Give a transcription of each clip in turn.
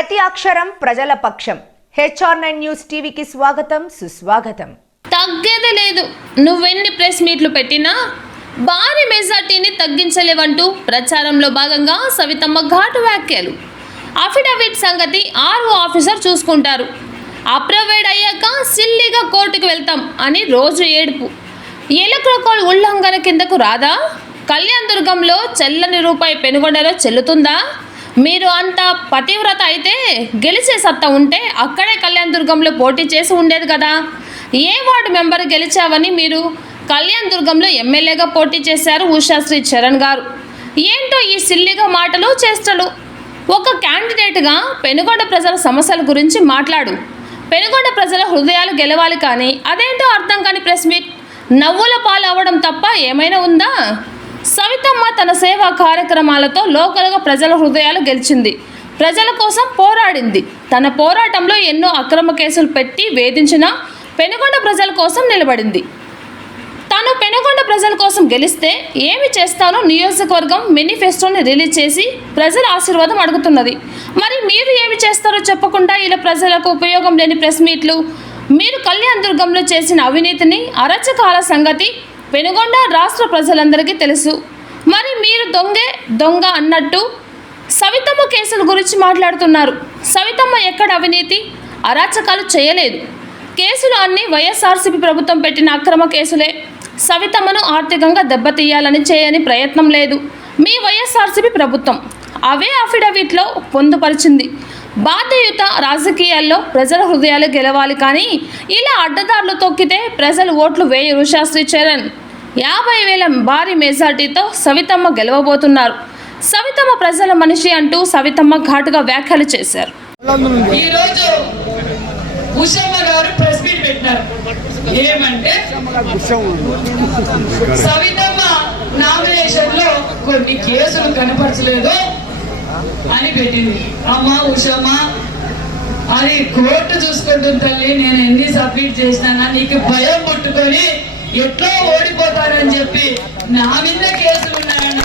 ప్రతి అక్షరం ప్రజల పక్షం. HR9 న్యూస్ టీవీకి స్వాగతం, సుస్వాగతం. తగ్గేదే లేదు. నువ్వెన్ని ప్రెస్ మీట్లు పెట్టినా భారీ మెజార్టీని తగ్గించలేవంటూ ప్రచారంలో భాగంగా సవితమ్మ ఘాటు వ్యాఖ్యలు. అఫిడవిట్ సంగతి ఆర్ఓ ఆఫీసర్ చూసుకుంటారు. అప్రవేడ్ అయ్యాక సిల్లీగా కోర్టుకు వెళ్తాం అని రోజు ఏడుపు. ఎలక్ట్రోకాల్ ఉల్లంఘన కిందకు రాదా? కళ్యాణ్ దుర్గంలో చెల్లని రూపాయి పెనుగొండలో చెల్లుతుందా? మీరు అంత పతివ్రత అయితే గెలిచే సత్తా ఉంటే అక్కడే కళ్యాణ్ దుర్గంలో పోటీ చేసి ఉండేది కదా. ఏ వార్డు మెంబర్ గెలిచావని మీరు కళ్యాణ్ దుర్గంలో ఎమ్మెల్యేగా పోటీ చేశారు ఉషాశ్రీ చరణ్ గారు. ఏంటో ఈ సిల్లిగా మాటలు చేష్టలు. ఒక క్యాండిడేట్గా పెనుగొండ ప్రజల సమస్యల గురించి మాట్లాడు. పెనుగొండ ప్రజల హృదయాలు గెలవాలి, కానీ అదేంటో అర్థం కాని ప్రెస్ మీట్. నవ్వుల పాలు అవ్వడం తప్ప ఏమైనా ఉందా? సవితమ్మ తన సేవా కార్యక్రమాలతో లోకల్గా ప్రజల హృదయాలు గెలిచింది. ప్రజల కోసం పోరాడింది. తన పోరాటంలో ఎన్నో అక్రమ కేసులు పెట్టి వేధించిన పెనుగొండ ప్రజల కోసం నిలబడింది. తాను పెనుగొండ ప్రజల కోసం గెలిస్తే ఏమి చేస్తానో నియోజకవర్గం మేనిఫెస్టోని రిలీజ్ చేసి ప్రజల ఆశీర్వాదం అడుగుతున్నది. మరి మీరు ఏమి చేస్తారో చెప్పకుండా ఇలా ప్రజలకు ఉపయోగం లేని ప్రెస్ మీట్లు. మీరు కళ్యాణ్ దుర్గంలో చేసిన అవినీతిని, అరచకాల సంగతి పెనుగొండ రాష్ట్ర ప్రజలందరికీ తెలుసు. మరి మీరు దొంగ అన్నట్టు సవితమ్మ కేసుల గురించి మాట్లాడుతున్నారు. సవితమ్మ ఎక్కడ అవినీతి, అరాచకాలు చేయలేదు. కేసులు అన్నీ వైఎస్ఆర్సీపీ ప్రభుత్వం పెట్టిన అక్రమ కేసులే. సవితమ్మను ఆర్థికంగా దెబ్బతీయాలని చేయని ప్రయత్నం లేదు మీ వైఎస్ఆర్సీపీ ప్రభుత్వం. అవే అఫిడవిట్లో పొందుపరిచింది. బాధ్యయుత రాజకీయాల్లో ప్రజల హృదయాలు గెలవాలి, కానీ ఇలా అడ్డదారులు తొక్కితే ప్రజలు ఓట్లు వేయరు. ఉషాశ్రీ చరణ్ 50,000 భారీ మెజార్టీతో సవితమ్మ గెలవబోతున్నారు. సవితమ్మ ప్రజల మనిషి అంటూ సవితమ్మ ఘాటుగా వ్యాఖ్యలు చేశారు. ఈరోజు ఉషమ్మ గారు ప్రెస్ మీట్ పెట్టినారు. ఏమంటే సవితమ్మ నామినేషన్ లో కొన్ని కేసులు కనపరచలేదు అని పెట్టింది. అమ్మ ఉషమ్మ, అది కోర్టు చూసుకుంటుంది తల్లి. నేను ఎన్ని సబ్మిట్ చేసినా నీకు భయం పుట్టుకొని ఎట్లా ఓడిపోతారని చెప్పి నా మీద కేసులు ఉన్నాయండి.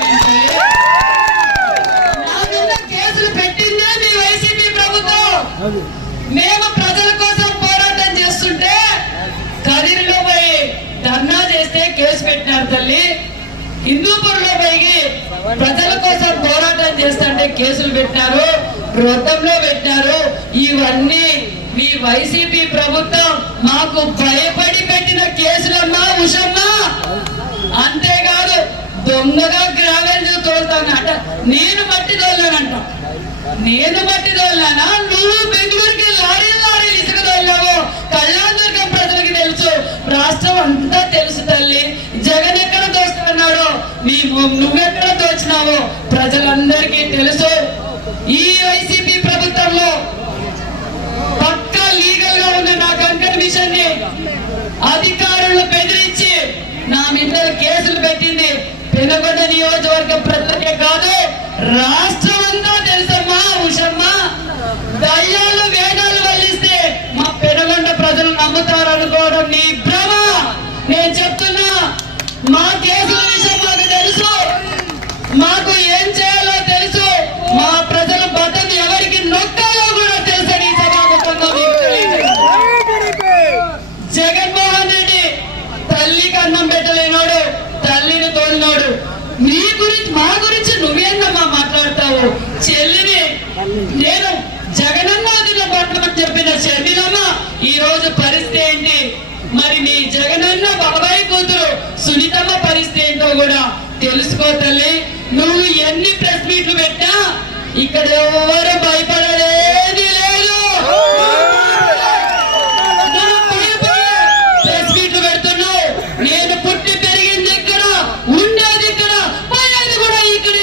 నా మీద కేసులు పెట్టిందే మీ వైసీపీ ప్రభుత్వం. మేము ప్రజల కోసం పోరాటం చేస్తుంటే కదిరిలో పోయి ధర్నా చేస్తే కేసు పెట్టినారు తల్లి. హిందూపూర్లో పోయి ప్రజల కోసం పోరాటం చేస్తుంటే కేసులు పెట్టినారు, వృత్తంలో పెట్టినారు. ఇవన్నీ మీ వైసీపీ ప్రభుత్వం మాకు భయపడి పెట్టిన కేసులమ్మా ఉషమ్మ. అంతేకాదు దొంగగా గ్రావెల్ తోలుతానంట. నేను మట్టి తోలానంట. నేను మట్టి తోలానా? నువ్వు బెంగళూరుకి లారీలు ఇసుక తోలావు. కళ్యాణ్ దుర్గం ప్రజలకి తెలుసు, రాష్ట్రం అంతా తెలుసు తల్లి. జగన్ ఎక్కడ దోస్తున్నాడో, నువ్వెక్కడ దోచినావో ప్రజలందరికీ తెలుసు. ఈ వైసీపీ ప్రభుత్వంలో పక్కా లీగల్ గా ఉన్న నా కంకణ మిషన్ ని అధికారులు బెదిరించి నా మీద కేసులు పెట్టింది. పెనుగొండ నియోజకవర్గం ప్రజలకే కాదు, రాష్ట్రం అంతా తెలుసమ్మా ఉషమ్మ. దయ్యాలు వేదాలు వల్లిస్తే మా పెనుగొండ ప్రజలు నమ్ముతారు అనుకోవడం నీ భ్రమ. నేను చెప్తున్నా, మా కేసుల విషయం మాకు తెలుసు, మాకు ఏం చేయాలో తెలుసు, మా ప్రజల బట్టలు ఎవరికి నొక్కాలో కూడా తెలుసని సభాముఖంగా జగన్మోహన్ రెడ్డి తల్లికి అన్నం పెట్టలేనోడు, తల్లిని తోలినోడు. మీ గురించి మా గురించి నువ్వేందమ్మా మాట్లాడతావు? చెల్లిని నేను జగనన్న పట్టమని చెప్పిన షర్మిలమ్మ ఈ రోజు పరిస్థితి ఏంటి? మరి నీ జగనన్న బాబాయ్ కూతురు సునీతమ్మ పరిస్థితి ఏంటో కూడా తెలుసుకో తల్లి. నువ్వు ఎన్ని ప్రెస్ మీట్లు పెట్టా ఇక్కడ ఎవరు భయపడలేదు లేదు. ప్రెస్ మీట్లు పెడుతున్నావు. నేను పుట్టి పెరిగింది ఇక్కడ, ఉండేది ఇక్కడ, పోయేది కూడా ఇక్కడ.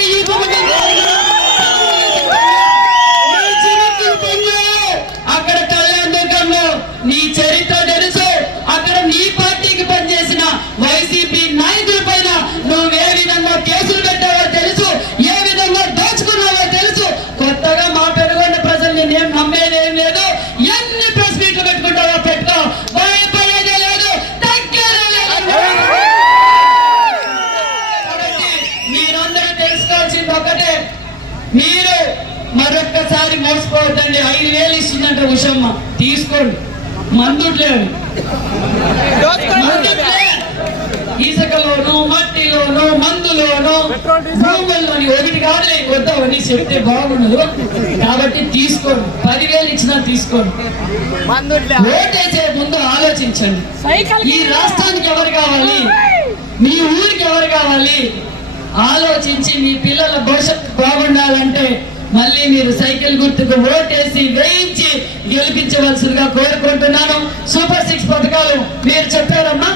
అక్కడ కళ్యాణ్ దుర్గంలో నీ చరిత్ర తెలుసు. అక్కడ నీ పార్టీకి పనిచేసిన వైసీపీ నాయకుల పైన నువ్వే విధంగా కేసులు పెట్టావో తెలుసు, ఏ విధంగా దోచుకున్నావో తెలుసు. కొత్తగా మా పెరుగు చూడండి 5,000 ఇస్తుందంట ఉషమ్మ, తీసుకోండి. మందుట్లేదు, ఇసుకలోను, మట్టిలోను, మందులోను, భూముల్లోని ఒకటి కాదులే, వద్దామని చెప్తే బాగుండదు. కాబట్టి తీసుకోండి, 10,000 ఇచ్చినా తీసుకోండి. ఓటేసే ముందు ఆలోచించండి, ఈ రాష్ట్రానికి ఎవరు కావాలి, మీ ఊరికి ఎవరు కావాలి, ఆలోచించి మీ పిల్లల భవిష్యత్తు బాగుండాలంటే మళ్ళీ మీరు సైకిల్ గుర్తుకు ఓటేసి వేయించి గెలిపించవలసిందిగా కోరుకుంటున్నాను. సూపర్ 6 పథకాలు మీరు చెప్పారమ్మా,